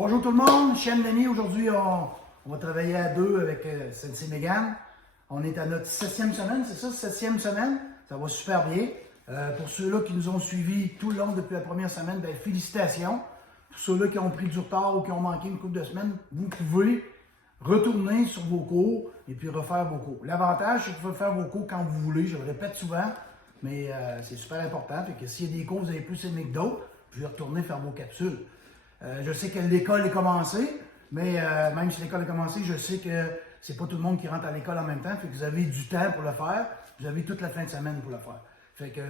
Bonjour tout le monde, Shane Lenny. Aujourd'hui, on va travailler à deux avec Sensei Megan. On est à notre 7e semaine, c'est ça, 7e semaine. Ça va super bien. Pour ceux-là qui nous ont suivis tout le long depuis la première semaine, bien, félicitations. Pour ceux-là qui ont pris du retard ou qui ont manqué une couple de semaines, vous pouvez retourner sur vos cours et puis refaire vos cours. L'avantage, c'est que vous pouvez faire vos cours quand vous voulez. Je le répète souvent, mais c'est super important. Fait que s'il y a des cours, vous avez plus aimé que d'autres, puis retournez faire vos capsules. Je sais que l'école est commencée, mais même si l'école est commencée, je sais que c'est pas tout le monde qui rentre à l'école en même temps. Fait que vous avez du temps pour le faire. Vous avez toute la fin de semaine pour le faire. Fait que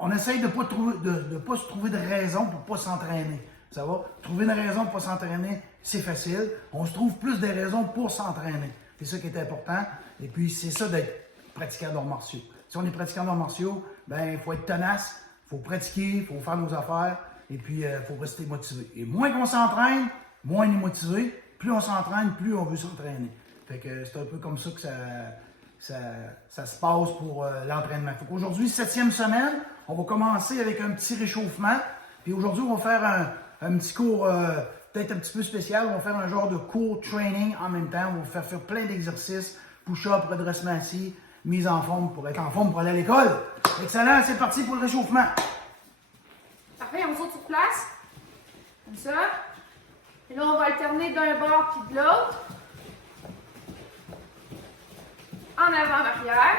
on essaye de ne pas se trouver de raison pour ne pas s'entraîner. Ça va? Trouver une raison pour ne pas s'entraîner, c'est facile. On se trouve plus de raisons pour s'entraîner. C'est ça qui est important. Et puis, c'est ça d'être pratiquant d'arts martiaux. Si on est pratiquant d'arts martiaux, ben il faut être tenace, il faut pratiquer, il faut faire nos affaires. Et puis, il faut rester motivé. Et moins qu'on s'entraîne, moins on est motivé. Plus on s'entraîne, plus on veut s'entraîner. Fait que c'est un peu comme ça que ça se passe pour l'entraînement. Fait qu'aujourd'hui, 7e semaine, on va commencer avec un petit réchauffement. Puis aujourd'hui, on va faire un petit cours peut-être un petit peu spécial. On va faire un genre de cours training en même temps. On va faire plein d'exercices. Push-up, redressement assis, mise en forme pour être en forme pour aller à l'école. Excellent, c'est parti pour le réchauffement. Parfait, on saute sur place, comme ça. Et là, on va alterner d'un bord puis de l'autre. En avant, en arrière.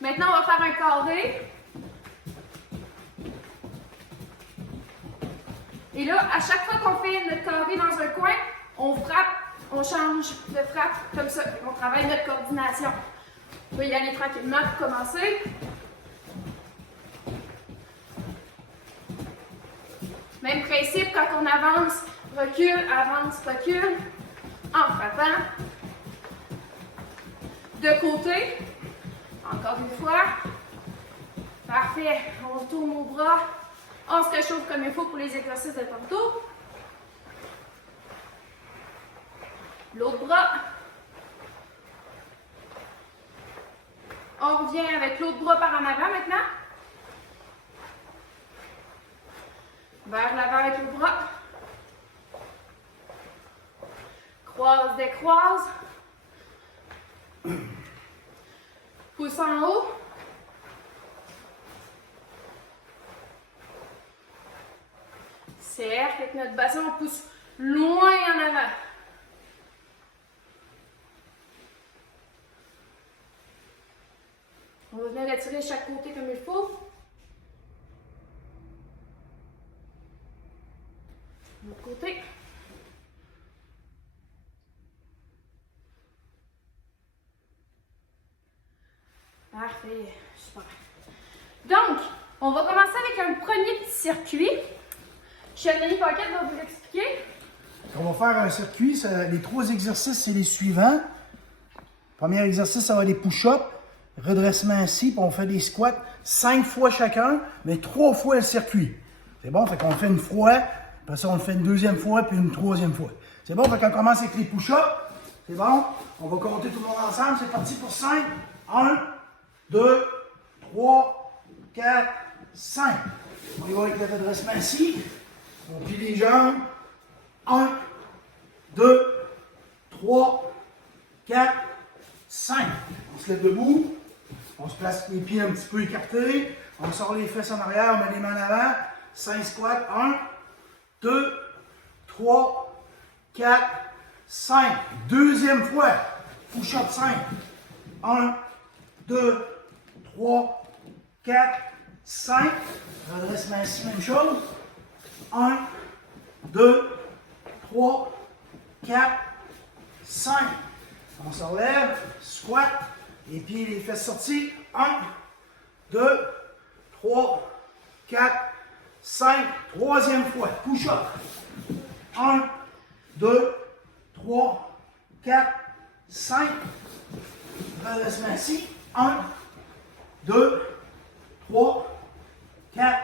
Maintenant, on va faire un carré. Et là, à chaque fois qu'on fait notre carré dans un coin, on frappe, on change de frappe comme ça. On travaille notre coordination. On va y aller tranquillement pour commencer. Même principe, quand on avance, recule, en frappant. De côté, encore une fois. Parfait, on tourne nos bras, on se réchauffe comme il faut pour les exercices de tantôt. L'autre bras. On revient avec l'autre bras par en avant maintenant. Vers l'avant avec le bras. Croise, décroise. Pouce en haut. Cercle avec notre bassin, on pousse loin en avant. On va venir étirer chaque côté comme il faut. L'autre côté. Parfait, super. Donc, on va commencer avec un premier petit circuit. Shane Pocket va vous l'expliquer. On va faire un circuit. Les 3 exercices, c'est les suivants. Premier exercice, ça va être les push-ups, redressement assis, puis on fait des squats 5 fois chacun, mais 3 fois le circuit. C'est bon? Fait qu'on fait une fois. Après ça, on le fait une 2e fois, puis une 3e fois. C'est bon? Fait qu'on commence avec les push-ups. C'est bon? On va compter tout le monde ensemble. C'est parti pour 5. 1, 2, 3, 4, 5. On y va avec le redressement assis. On plie les jambes. 1, 2, 3, 4, 5. On se lève debout. On se place les pieds un petit peu écartés. On sort les fesses en arrière, on met les mains en avant. 5 squats. 1, 2, 3, 4, 5. 2e fois. Push-up 5. 1, 2, 3, 4, 5. Redressement assis, même chose. 1, 2, 3, 4, 5. On se relève, squat, les pieds, les fesses sorties. 1, 2, 3, 4, 5. 3e fois. Push-up. 1, 2, 3, 4, 5. Redressement assis. 1, 2, 3, 4,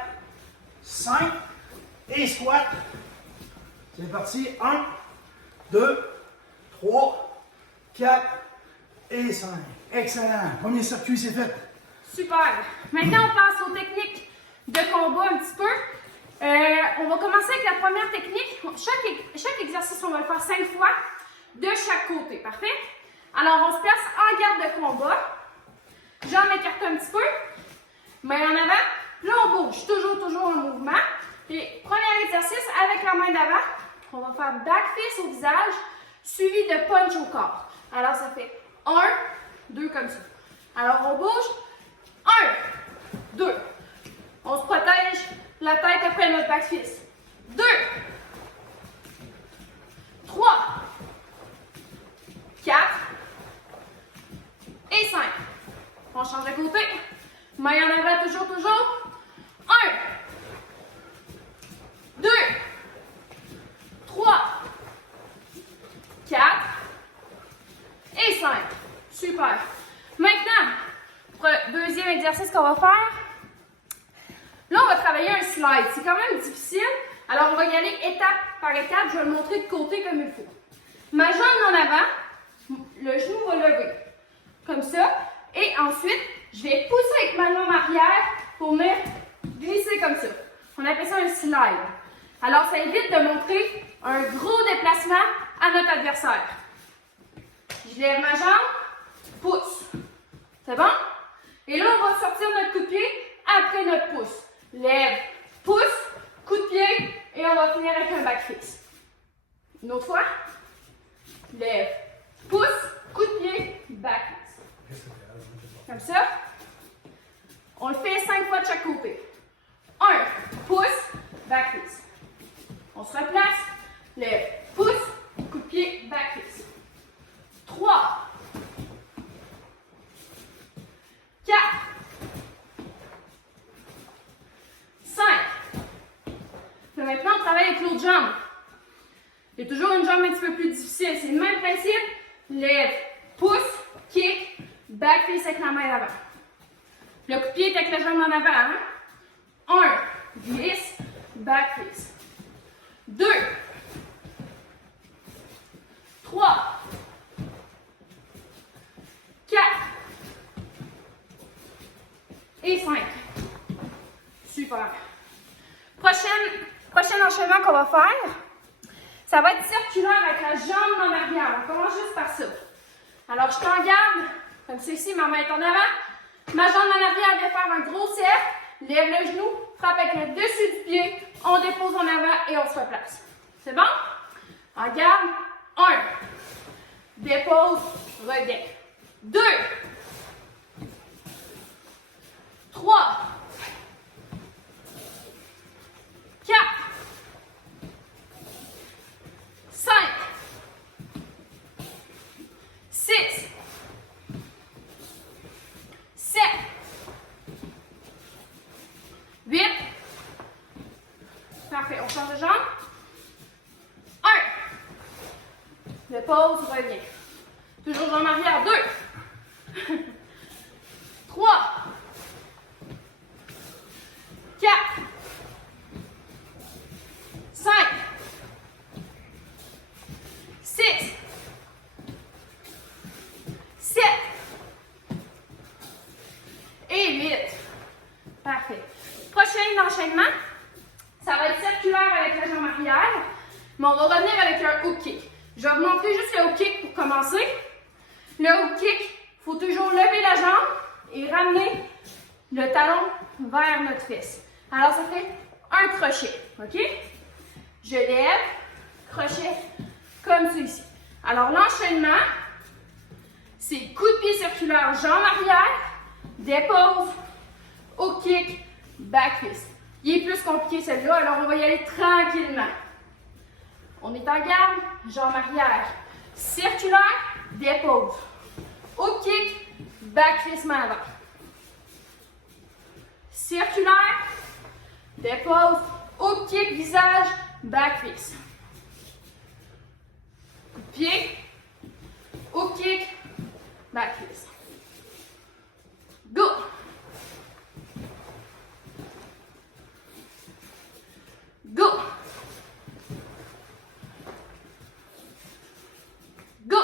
5. Et squat. C'est parti. 1, 2, 3, 4 et 5. Excellent. Premier circuit, c'est fait. Super. Maintenant, on passe aux techniques de combat un petit peu. commencer avec la première technique. Chaque exercice, on va le faire 5 fois de chaque côté. Parfait? Alors, on se place en garde de combat. Jambes écartées un petit peu. Main en avant. Là, on bouge. Toujours en mouvement. Et premier exercice, avec la main d'avant, on va faire back fist au visage, suivi de punch au corps. Alors, ça fait 1, 2 comme ça. Alors, on bouge. 1, 2. On se protège la tête après notre back fist. 2, 3, 4 et 5. On change de côté. Main en avant, toujours. 1, 2, 3, 4 et 5. Super. Maintenant, deuxième exercice qu'on va faire. Là, on va travailler un slide. C'est quand même difficile. Alors, on va y aller étape par étape. Je vais le montrer de côté comme il faut. Ma jambe en avant, le genou va lever. Comme ça. Et ensuite, je vais pousser avec ma jambe arrière pour me glisser comme ça. On appelle ça un slide. Alors, ça évite de montrer un gros déplacement à notre adversaire. Je lève ma jambe, pousse. C'est bon? Et là, on va sortir notre coup de pied après notre pouce. Lève, pousse, coup de pied, et on va finir avec un back fist. Une autre fois. Lève, pousse, coup de pied, back fist. Comme ça. On le fait 5 fois de chaque côté. 1, pousse, back fist. On se replace. Lève, pousse, coup de pied, back fist. 3, 4, 5. Puis maintenant, on travaille avec l'autre jambe. Il y a toujours une jambe un petit peu plus difficile. C'est le même principe. Lève, pousse, kick, back fist avec la main d'avant. Le coup de pied est avec la jambe en avant. 1, glisse, back fist. 2, 3, 4 et 5. Super. Prochain enchaînement qu'on va faire, ça va être circulaire avec la jambe en arrière. On commence juste par ça. Alors, je t'en garde, comme ceci, ma main est en avant. Ma jambe en arrière vient faire un gros cercle. Lève le genou, frappe avec le dessus du pied. On dépose en avant et on se replace. C'est bon? En garde. 1. Dépose, reviens. 2. 3. 4. 5. 6. 7. 8. Parfait. On change de jambe. 1. Dépose, reviens. Toujours jambe arrière. 2. 3. 4. 5. 6. 7. Et 8. Parfait. Prochain enchaînement, ça va être circulaire avec la jambe arrière, mais on va revenir avec un hook kick. Je vais vous montrer juste le hook kick pour commencer. Le hook kick, il faut toujours lever la jambe et ramener le talon vers notre fesse. Alors, ça fait un crochet, ok? Je lève, crochet, comme ceci. Alors, l'enchaînement, c'est coup de pied circulaire, jambe arrière, dépose, hook kick, back fist. Il est plus compliqué celui-là, alors on va y aller tranquillement. On est en garde, jambe arrière, circulaire, dépose, hook kick, back fist main avant. Circulaire, dépose, hook kick, visage, back fist. Coup de pied, hook kick, back fist. Go! Go! Go!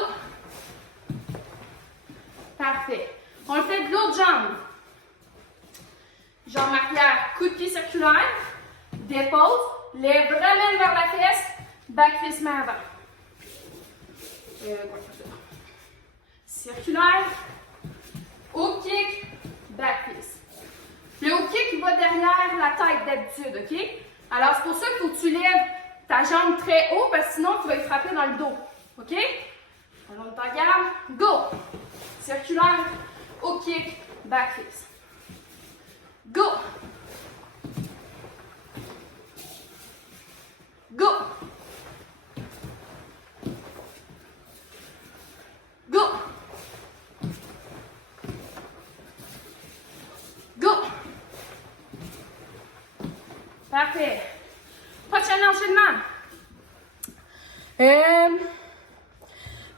Parfait. On le fait de l'autre jambe. Jambe arrière, coup de pied circulaire, dépose, lève, ramène vers la fesse, back fist main avant. Circulaire, hook kick, back fist. Le hook kick, il va derrière la tête d'habitude, OK? Alors, c'est pour ça qu'il faut que tu lèves ta jambe très haut, parce que sinon, tu vas y frapper dans le dos, OK? Alors, on t'en garde, go! Circulaire, hook kick, back fist. Go! Go! Go! Go! Parfait. Prochain enchaînement.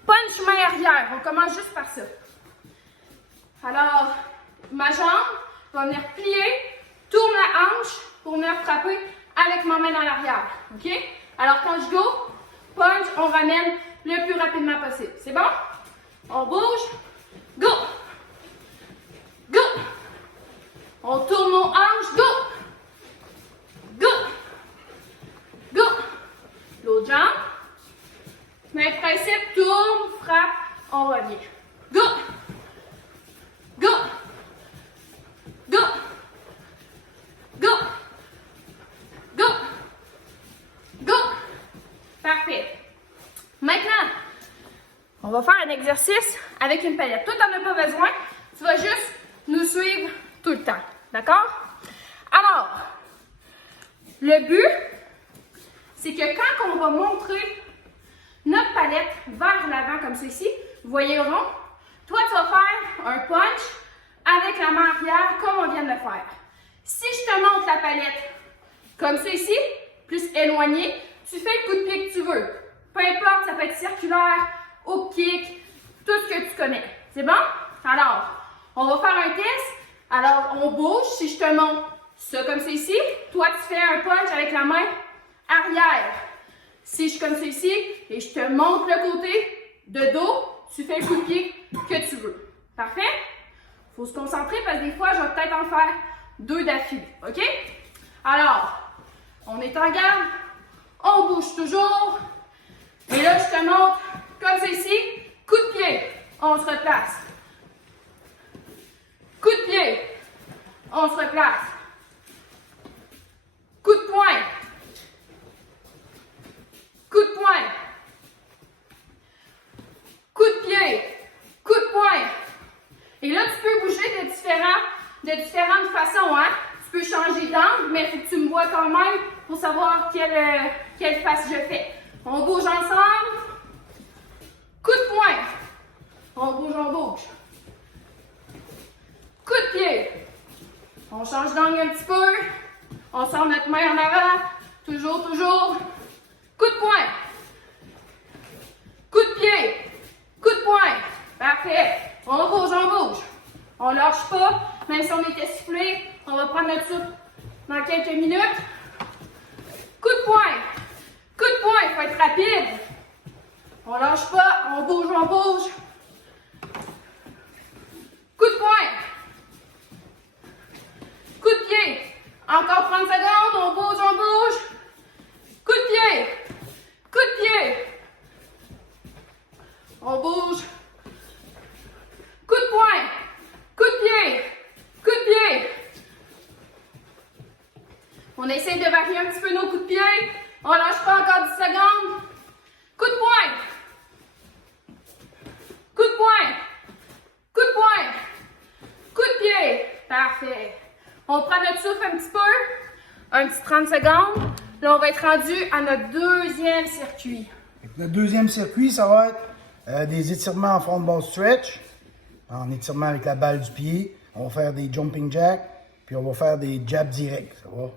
Punch main arrière. On commence juste par ça. Alors, ma jambe va venir plier, tourne la hanche pour venir frapper avec ma main dans l'arrière. OK? Alors, quand je go, punch, on ramène le plus rapidement possible. C'est bon? On bouge. Go! Go! On tourne nos hanches. Go! Go! Go! L'autre jambe. Même principe, tourne, frappe, on revient. Go! Go! Go! Go! Go! Go! Parfait. Maintenant, on va faire un exercice avec une palette. Toi, tu n'en as pas besoin. Tu vas juste nous suivre tout le temps. D'accord? Alors, le but, c'est que quand on va montrer notre palette vers l'avant comme ceci, vous voyez le rond, toi, tu vas faire un punch avec la main arrière comme on vient de le faire. Si je te montre la palette comme ceci, plus éloigné, tu fais le coup de pied que tu veux. Peu importe, ça peut être circulaire, hook kick, tout ce que tu connais. C'est bon? Alors, on va faire un test. Alors, on bouge. Si je te montre ça comme ceci, toi, tu fais un punch avec la main arrière. Si je suis comme ceci et je te montre le côté de dos, tu fais le coup de pied que tu veux. Parfait? Il faut se concentrer parce que des fois, je vais peut-être en faire 2 d'affilée. OK? Alors, on est en garde. On bouge toujours. Et là, je te montre comme ceci. Coup de pied. On se replace. Coup de pied. On se replace. Coup de poing. Coup de poing. Coup de pied. Coup de poing. Et là, tu peux bouger de différentes façons. Hein? Tu peux changer d'angle, mais il faut que tu me vois quand même pour savoir quelle face je fais. On bouge ensemble. Coup de poing. On bouge, on bouge. Coup de pied. On change d'angle un petit peu. On sort notre main en avant. Toujours, toujours. Coup de poing. Coup de pied. Coup de poing. Parfait. On bouge, on bouge. On lâche pas. Même si on est essoufflé, on va prendre notre souffle dans quelques minutes. Coup de poing. Coup de poing. Il faut être rapide. On lâche pas. On bouge, on bouge. Coup de poing. Coup de pied. Encore 30 secondes. On bouge, on bouge. Coup de pied. Coup de pied. On bouge. Coup de poing. Coup de pied. Coup de pied. On essaie de varier un petit peu nos coups de pied. On lâche pas encore 10 secondes. Coup de poing. Coup de poing. Coup de poing. Coup de pied. Parfait. On prend notre souffle un petit peu. Un petit 30 secondes. Là, on va être rendu à notre deuxième circuit. Le deuxième circuit, ça va être des étirements en front ball stretch. En étirement avec la balle du pied. On va faire des jumping jacks. Puis on va faire des jabs directs. Ça va?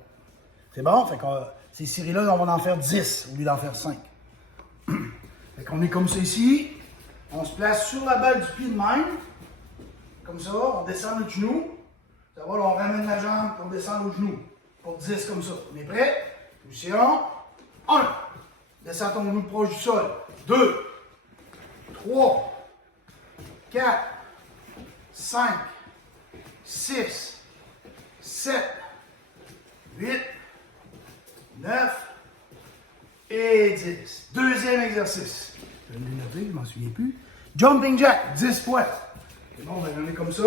C'est bon? Fait que ces séries-là, on va en faire 10 au lieu d'en faire 5. Fait qu'on est comme ça ici. On se place sur la balle du pied de même. Comme ça, on descend le genou. Ça va, là, on ramène la jambe, on descend le genou. Pour 10 comme ça. On est prêt? Position. 1. Descends ton genou proche du sol. 2. 3. 4. 5. 6. 7. 8. 9. et 10. Deuxième exercice. Je vais le noter, je ne m'en souviens plus. Jumping jack, 10 fois. C'est bon, on va donner comme ça.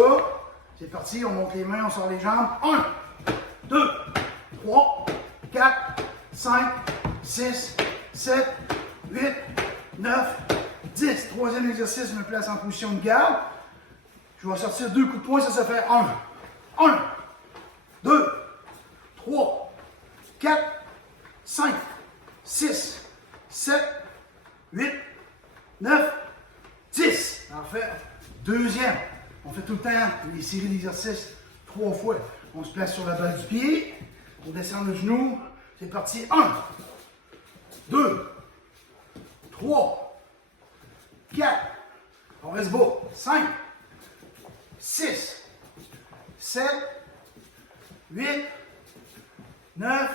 C'est parti, on monte les mains, on sort les jambes. 1, 2, 3, 4, 5, 6, 7, 8, 9, 10. Troisième exercice, je me place en position de garde. Je vais sortir 2 coups de poing, ça fait 1, 2, 3, 4, 5, 6, 7, 8, 9, 10. Parfait. Deuxième. On fait tout le temps les séries d'exercices 3 fois. On se place sur la base du pied. On descend le genou. C'est parti. 1, 2, 3, 4. On reste beau. 5, 6, 7, 8, 9,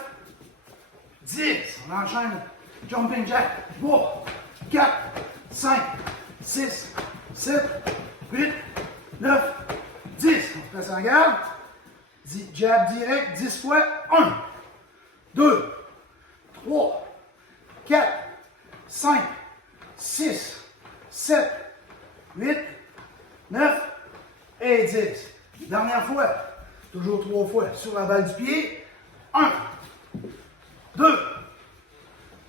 10. On enchaîne. Jumping jack. 3, 4, 5, 6, 7, 8, 9, 10. On se place en garde. Jab direct, 10 fois. 1, 2, 3, 4, 5, 6, 7, 8, 9 et 10. Dernière fois. Toujours 3 fois sur la balle du pied. 1, 2,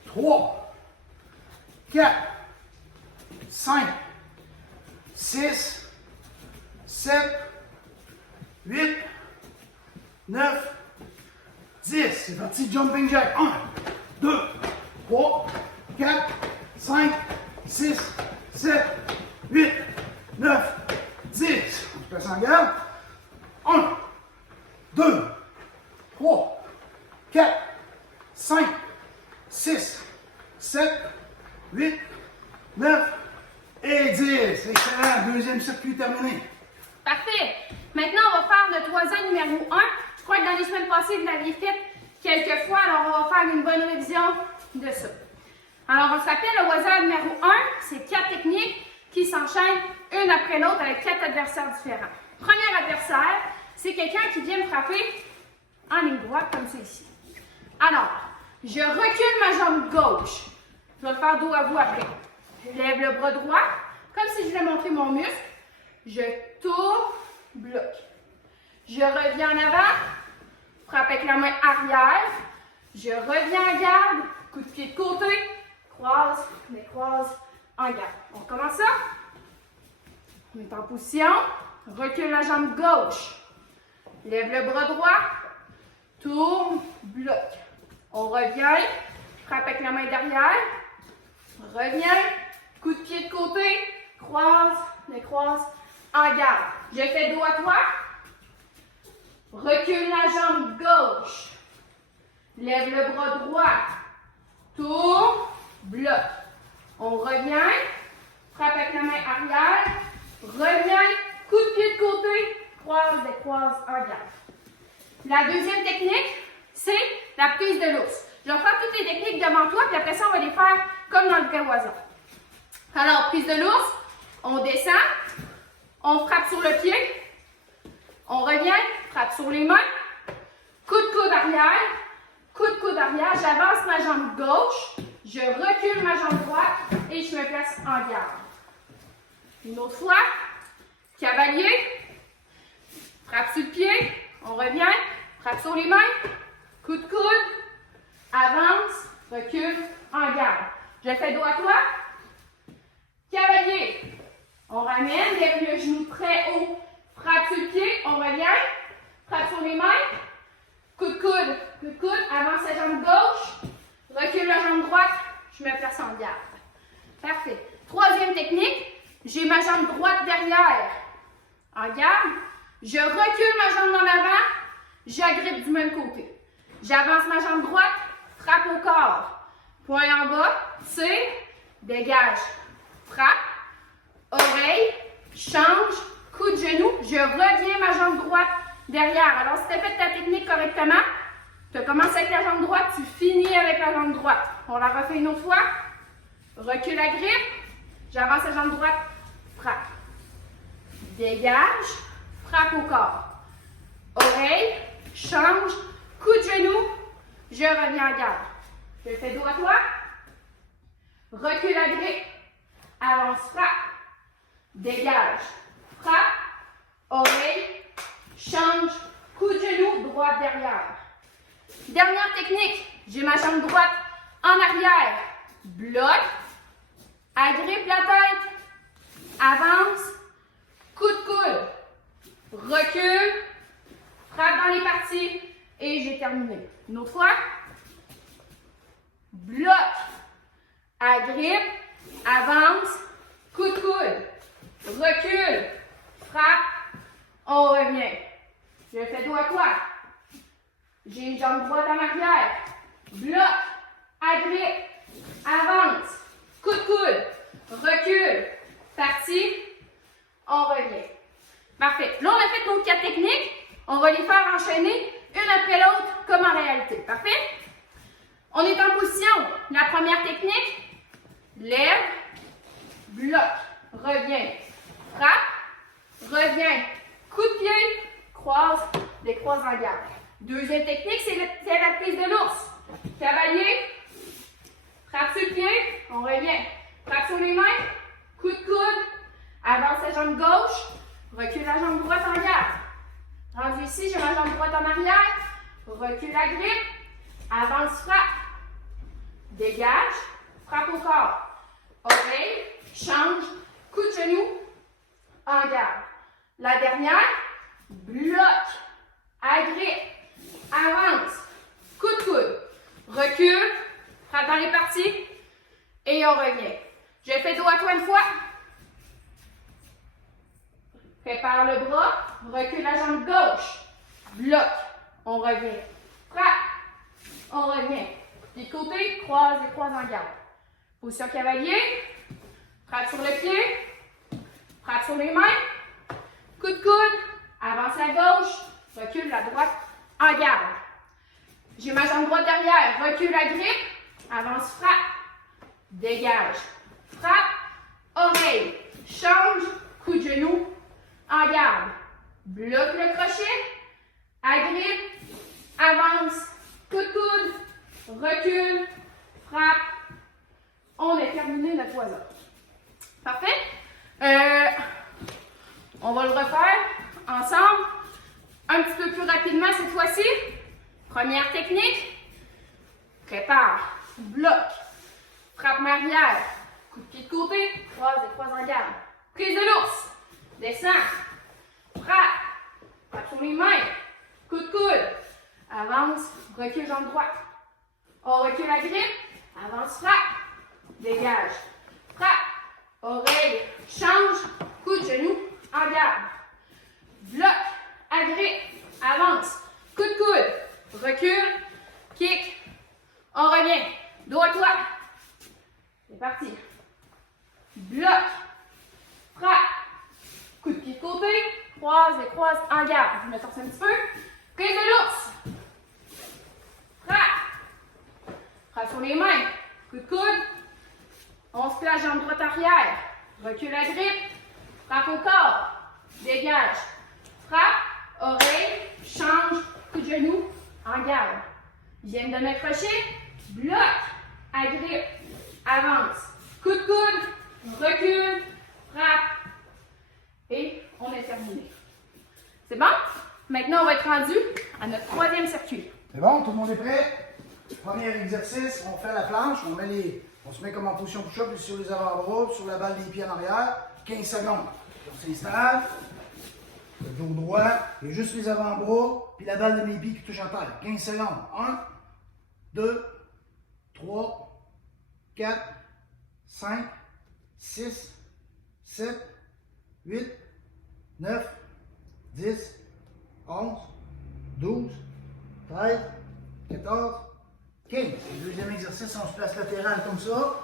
3, 4, 5, 6, 7, 8, 9, 10. C'est parti, jumping jack. 1, 2, 3, 4, 5, 6, 7, 8, 9, 10. On se place en garde. 1, 2, 3, 4, 5, 6, 7, 8, 9 et 10. Excellent. Deuxième circuit terminé. Parfait. Maintenant, on va faire le troisième numéro 1. Je crois que dans les semaines passées, vous l'aviez fait quelques fois, alors on va faire une bonne révision de ça. Alors, on s'appelle le voisin numéro 1. C'est 4 techniques qui s'enchaînent une après l'autre avec 4 adversaires différents. Premier adversaire, c'est quelqu'un qui vient me frapper en ligne droite, comme c'est ici. Alors, je recule ma jambe gauche. Je vais le faire dos à vous après. Je lève le bras droit, comme si je voulais montrer mon muscle. Je tourne, bloque. Je reviens en avant, frappe avec la main arrière. Je reviens en garde, coup de pied de côté, croise, décroise, en garde. On commence ça. On est en position. Recule la jambe gauche. Lève le bras droit. Tourne, bloque. On revient, frappe avec la main derrière. Reviens, coup de pied de côté, croise, décroise, en garde. Je fais dos à toi. Recule la jambe gauche. Lève le bras droit. Tourne, bloque. On revient, frappe avec la main arrière. Reviens, coup de pied de côté, croise, décroise, en garde. La deuxième technique, c'est la prise de l'ours. Je vais faire toutes les techniques devant toi, puis après ça, on va les faire comme dans le vrai oiseau. Alors, prise de l'ours, on descend, on frappe sur le pied, on revient, frappe sur les mains, coup de coude arrière, j'avance ma jambe gauche, je recule ma jambe droite et je me place en garde. Une autre fois, cavalier, frappe sur le pied, on revient, frappe sur les mains, coup de coude, avance, recule, en garde. Je fais dos à toi. Cavalier. On ramène, lève le genou très haut, frappe sur le pied, on revient, frappe sur les mains, coup de coude, avance la jambe gauche, recule la jambe droite, je me place en garde. Parfait. Troisième technique, j'ai ma jambe droite derrière. En garde, je recule ma jambe en avant, j'agrippe du même côté. J'avance ma jambe droite, frappe au corps. Poing en bas, tire, dégage, frappe, oreille, change, coup de genou, je reviens ma jambe droite derrière. Alors, si tu as fait ta technique correctement, tu commences avec la jambe droite, tu finis avec la jambe droite. On la refait une autre fois. Recule la grippe, j'avance la jambe droite, frappe. Dégage, frappe au corps. Oreille, change, coup de genou, je reviens en garde. Je fais dos à toi. recule la grippe, avance, frappe, dégage, frappe, oreille, change, coup de genou, droite derrière. Dernière technique, j'ai ma jambe droite en arrière, bloc, agrippe la tête, avance, coup de coude, recule, frappe dans les parties et j'ai terminé. Une autre fois, bloc, agrippe, avance, coup de coude, recule, frappe, on revient. Je fais dos à toi. J'ai une jambe droite en arrière, bloc, agrippe, avance, coup de coude, recule, partie, on revient. Parfait. Là, on a fait nos 4 techniques. On va les faire enchaîner une après l'autre comme en réalité. Parfait? On est en position. La première technique, lève, bloc, reviens, frappe, reviens, coup de pied, croise, décroise en garde. Deuxième technique, c'est la prise de l'ours. Cavalier, frappe sur le pied, on revient. Frappe sur les mains, coup de coude, avance la jambe gauche, recule la jambe droite en garde. Rendu ici, j'ai ma jambe droite en arrière, recule la grippe, avance, frappe, dégage, frappe au corps, oreille, change, coup de genou, en garde. La dernière, bloc, agrippe, avance, coup de coude, recule, frappe dans les parties et on revient. Je fais dos à toi une fois. Prépare le bras, recule la jambe gauche, bloc, on revient, frappe, on revient. Pied de côté, croise et croise en garde. Position cavalier, frappe sur le pied, frappe sur les mains, coup de coude, avance la gauche, recule la droite en garde. J'ai ma jambe droite derrière, recule la grippe, avance, frappe, dégage, frappe, oreille, change, coup de genou, en garde. Bloque le crochet, agrippe, avance, coup de coude, recule, frappe. On a terminé notre oiseau. Parfait? On va le refaire ensemble, un petit peu plus rapidement cette fois-ci. Première technique, prépare, bloc, frappe arrière, coup de pied de côté, croise et croise en garde. Prise de l'ours, descend, frappe sur les mains, coup de coude, avance, recule jambe droite. On recule la grippe, avance, frappe, dégage, frappe, oreille, change, coup de genou, en garde. Bloc, agrippe, avance, coup de coude, recule, kick, on revient, dos à toi. C'est parti. Bloc, frappe, coup de pied de côté, croise et croise en garde. Je me torse un petit peu. Prise de l'ours. Frappe. Frappe sur les mains. Coup de coude. On se place jambe droite arrière. Recule la grippe. Frappe au corps. Dégage. Frappe. Oreille. Change. Coup de genou. En garde. Viens de me crochet. Bloc. Agrippe. Avance. Coup de coude. Recule. Frappe. Et on est terminé. C'est bon? Maintenant, on va être rendu à notre troisième circuit. C'est bon? Tout le monde est prêt? Premier exercice, on fait la planche, on se met comme en position push-up sur les avant-bras, sur la balle des pieds en arrière, 15 secondes. On s'installe, le dos droit, et juste les avant-bras, puis la balle de mes pieds qui touche à terre. 15 secondes. 1, 2, 3, 4, 5, 6, 7, 8, 9, 10, 11, 12, 13, 14, 15. Le deuxième exercice, on se place latéral comme ça.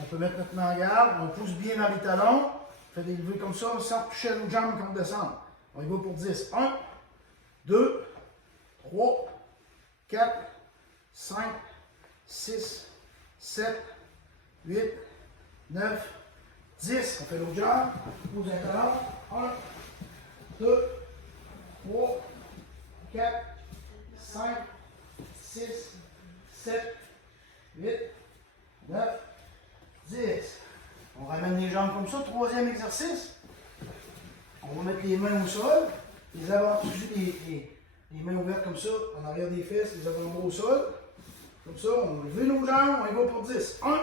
On peut mettre notre main en garde, on pousse bien dans les talons, on fait des levées comme ça, sans toucher l'autre jambe quand on descend. On y va pour 10. 1, 2, 3, 4, 5, 6, 7, 8, 9, 10. On fait l'autre jambe, on pousse un talon. 1, 2, 3, 4, 5, 6, 7, 8, 9, 10. On ramène les jambes comme ça. Troisième exercice. On va mettre les mains au sol. Les avant, les mains ouvertes comme ça, en arrière des fesses, les avant-bras au sol. Comme ça, on va lever nos jambes, on y va pour 10. 1,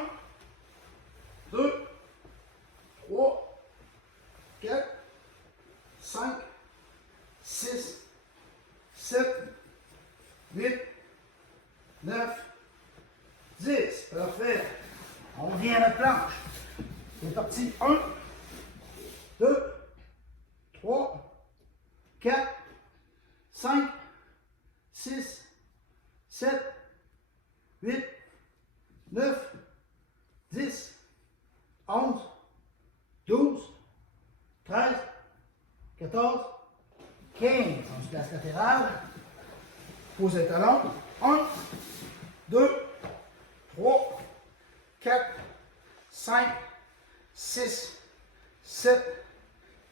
2, 3, 4, 5, 6, 7, 8, 9, 10. Parfait. On revient à notre planche. C'est parti. 1, 2, 3, 4, 5, 6, 7, 8, 9, 10, 11, 12, 13, 14, 15. On se place latérale. Pose les talons. 1, 2, 3, 4, 5, 6, 7,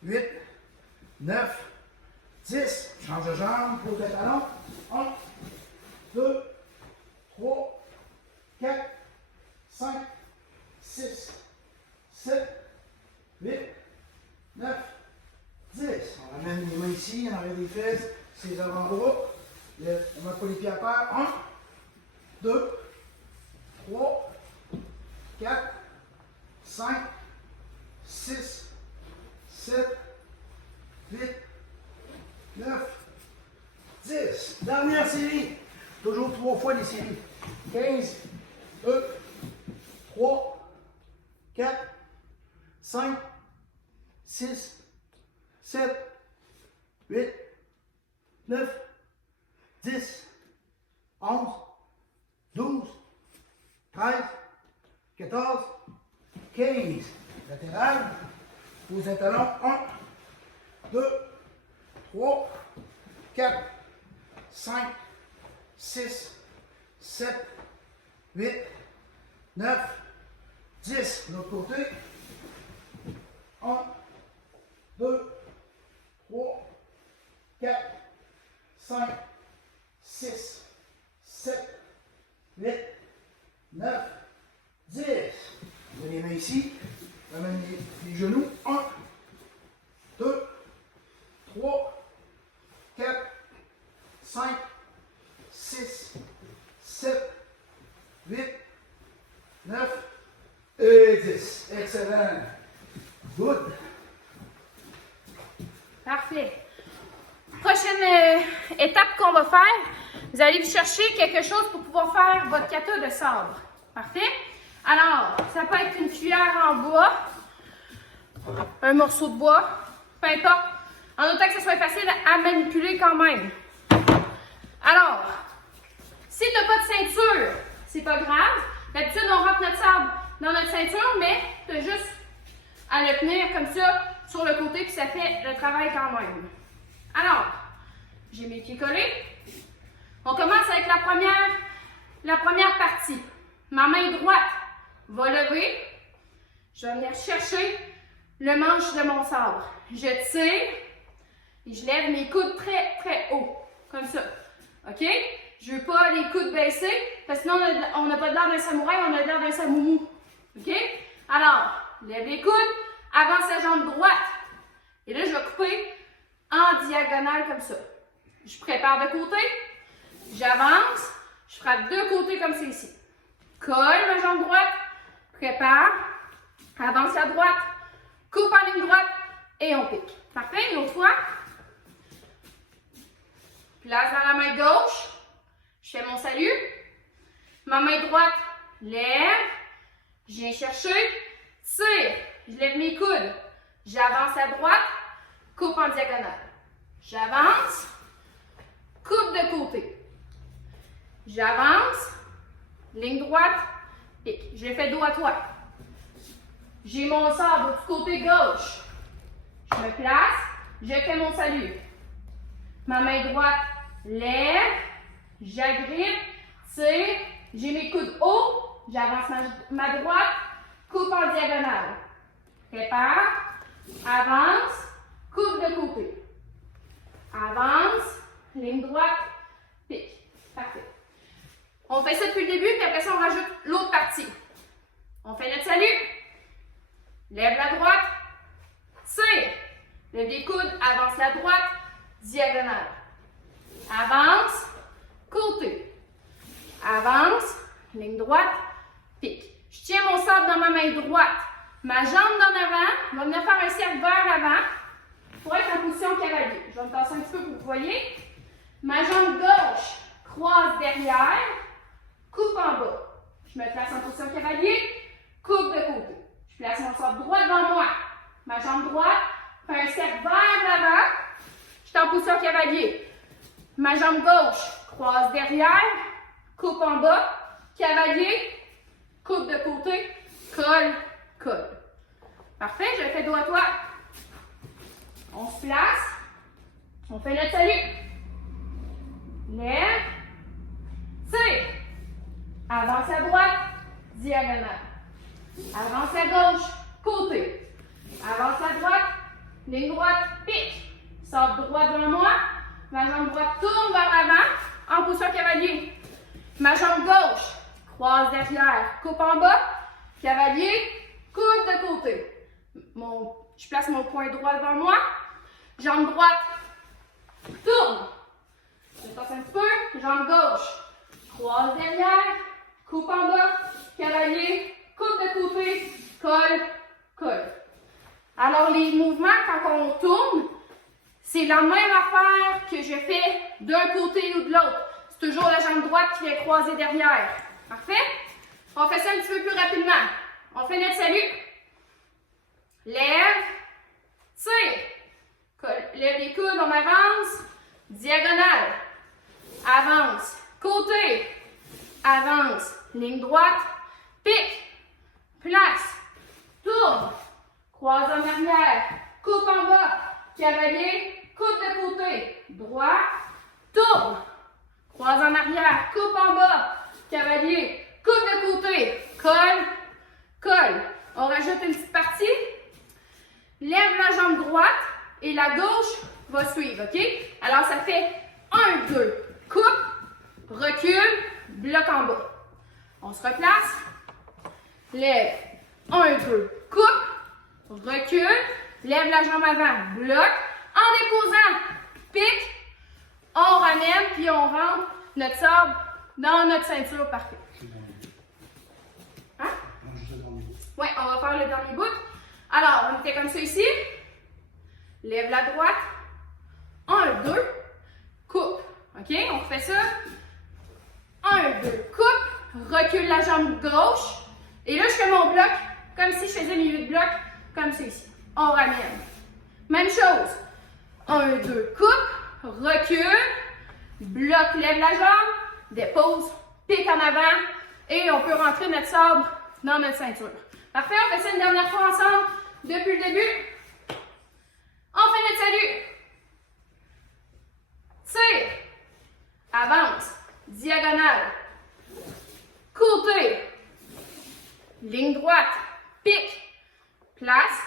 8, 9, 10. Change de jambe. Pose les talons. 1, 2, 3, 4, 5, 6, 7, 8, 9, 10. On ramène les mains ici, en arrière des fesses, ses avant-bras. On ne met pas les pieds à terre. 1, 2, 3, 4, 5, 6, 7, 8, 9, 10. Dernière série. Toujours 3 fois les séries. 15, 2, 3, 4, 5, 6, 7, 8, 9, 10, 11, 12, 13, 14, 15. Latéral. Pose un talon. 1, 2, 3, 4, 5, 6, 7, 8, 9, 10. De l'autre côté. 1, 2, 3, 4, 5, 6, 7, 8, 9, 10. On met les mains ici. On amène les genoux. 1, 2, 3, 4, 5, 6, 7, 8, 9 et 10. Excellent. Good. Parfait. Prochaine étape qu'on va faire, vous allez vous chercher quelque chose pour pouvoir faire votre kata de sabre. Parfait? Alors, ça peut être une cuillère en bois, un morceau de bois, peu importe, en autant que ce soit facile à manipuler quand même. Alors, si tu n'as pas de ceinture, c'est pas grave. D'habitude, on rentre notre sabre dans notre ceinture, mais tu as juste à le tenir comme ça sur le côté, puis ça fait le travail quand même. Alors, j'ai mes pieds collés. On commence avec la première partie. Ma main droite va lever. Je vais venir chercher le manche de mon sabre. Je tire et je lève mes coudes très, très haut. Comme ça. OK? Je ne veux pas les coudes baissés, parce que sinon on n'a pas l'air d'un samouraï, on a l'air d'un samoumou. OK? Alors, lève les coudes, avance la jambe droite. Et là, je vais couper en diagonale comme ça. Je prépare de côté, j'avance, je frappe de côté comme c'est ici. Colle ma jambe droite, prépare, avance à droite, coupe en ligne droite et on pique. Parfait, une autre fois. Place dans la main gauche, je fais mon salut. Ma main droite, lève, je viens chercher, tire, je lève mes coudes, j'avance à droite, coupe en diagonale. J'avance, coupe de côté. J'avance, ligne droite, pique. Je fais dos à toi. J'ai mon sabre du côté gauche. Je me place, je fais mon salut. Ma main droite lève, j'agrippe, tire, j'ai mes coudes hauts, j'avance ma droite, coupe en diagonale. Prépare, avance, coupe de côté. Avance, ligne droite, pique. Parfait. On fait ça depuis le début, puis après ça, on rajoute l'autre partie. On fait notre salut. Lève la droite. Tire. Lève les coudes. Avance la droite. Diagonale. Avance. Côté. Avance. Ligne droite. Pique. Je tiens mon sabre dans ma main droite. Ma jambe d'en avant va venir faire un cercle vers l'avant pour être en position cavalier. Je vais me tasser un petit peu pour que vous voyez. Ma jambe gauche croise derrière, coupe en bas. Je me place en position cavalier, coupe de côté. Je place mon sabre droit devant moi. Ma jambe droite fait un cercle vers l'avant. Je suis en position cavalier. Ma jambe gauche croise derrière, coupe en bas, cavalier, coupe de côté, colle, colle. Parfait, je fais dos à toi. On se place. On fait notre salut. Lève. Tire. Avance à droite. Diagonale. Avance à gauche. Côté. Avance à droite. Ligne droite. Pique. Sabre droit devant moi. Ma jambe droite tourne vers l'avant. En position cavalier. Ma jambe gauche croise derrière. Coupe en bas. Cavalier. Coude de côté. Je place mon poing droit devant moi. Jambe droite. Tourne. Je passe un petit peu. Jambe gauche. Croise derrière. Coupe en bas. Cavalier. Coupe de côté. Colle. Colle. Alors, les mouvements, quand on tourne, c'est la même affaire que je fais d'un côté ou de l'autre. C'est toujours la jambe droite qui est croisée derrière. Parfait? On fait ça un petit peu plus rapidement. On fait notre salut. Lève. Tire. Lève les coudes, on avance. Diagonale. Avance. Côté. Avance. Ligne droite. Pique. Place. Tourne. Croise en arrière. Coupe en bas. Cavalier. Coupe de côté. Droit. Tourne. Croise en arrière. Coupe en bas. Cavalier. Coupe de côté. Colle. Colle. On rajoute une petite partie. Lève la jambe droite et la gauche va suivre, OK? Alors, ça fait 1, 2, coupe, recule, bloc en bas. On se replace. Lève. 1, 2, coupe, recule, lève la jambe avant, bloc. En déposant, pique, on ramène, puis on rentre notre sabre dans notre ceinture. Parfait. Hein? Oui, on va faire le dernier bout. Alors, on était comme ça ici. Lève la droite. 1, 2, coupe. OK? On refait ça. 1, 2, coupe. Recule la jambe gauche. Et là, je fais mon bloc comme si je faisais milieu de bloc, comme ça ici. On ramène. Même chose. 1, 2, coupe. Recule. Bloc, lève la jambe. Dépose. Pique en avant. Et on peut rentrer notre sabre dans notre ceinture. Parfait, on fait ça une dernière fois ensemble depuis le début. On fait notre salut. Tire. Avance. Diagonale. Côté. Ligne droite. Pique. Place.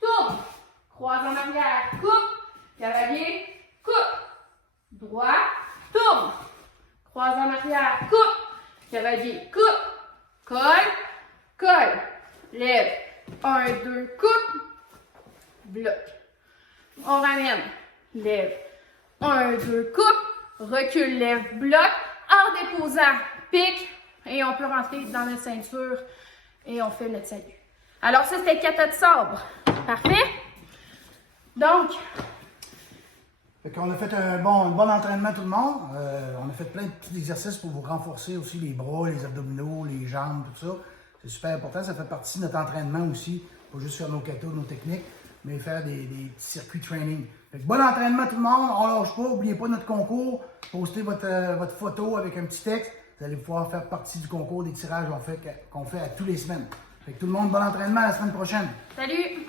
Tourne. Croise en arrière. Coupe. Cavalier. Coupe. Droit. Tourne. Croise en arrière. Coupe. Cavalier. Coupe. Colle. Colle. Lève. 1, 2, coupe. Bloc. On ramène. Lève. 1, 2, coupe. Recule, lève, bloc. En déposant, pique. Et on peut rentrer dans notre ceinture. Et on fait notre salut. Alors ça, c'était kata de sabre. Parfait? Donc. On a fait un bon entraînement tout le monde. On a fait plein de petits exercices pour vous renforcer aussi les bras, les abdominaux, les jambes, tout ça. C'est super important. Ça fait partie de notre entraînement aussi. Pas juste faire nos katas, nos techniques, mais faire des petits circuits training. Fait que bon entraînement tout le monde. On lâche pas. N'oubliez pas notre concours. Postez votre photo avec un petit texte. Vous allez pouvoir faire partie du concours des tirages qu'on fait à tous les semaines. Fait que tout le monde, bon entraînement à la semaine prochaine. Salut!